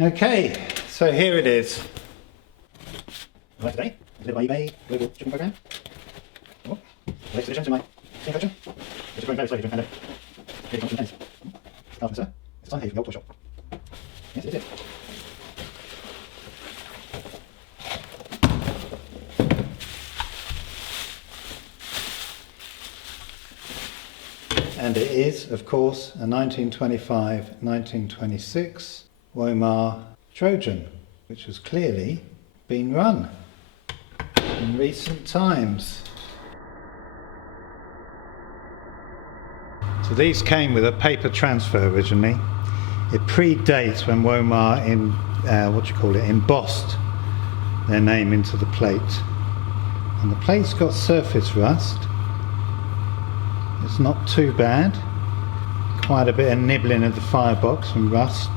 Okay, so here it is. Right today, delivered by eBay Global Shipping Program. Oh, latest addition to my steam collection, which is growing very slowly during the pandemic. Here comes from tennis. After sir, it's time here from the old toy shop. Yes, it is. And it is, of course, a 1925-1926 Wormar Trojan, which has clearly been run in recent times. So these came with a paper transfer originally. It predates when Wormar embossed their name into the plate. And the plate's got surface rust. It's not too bad. Quite a bit of nibbling of the firebox and rust.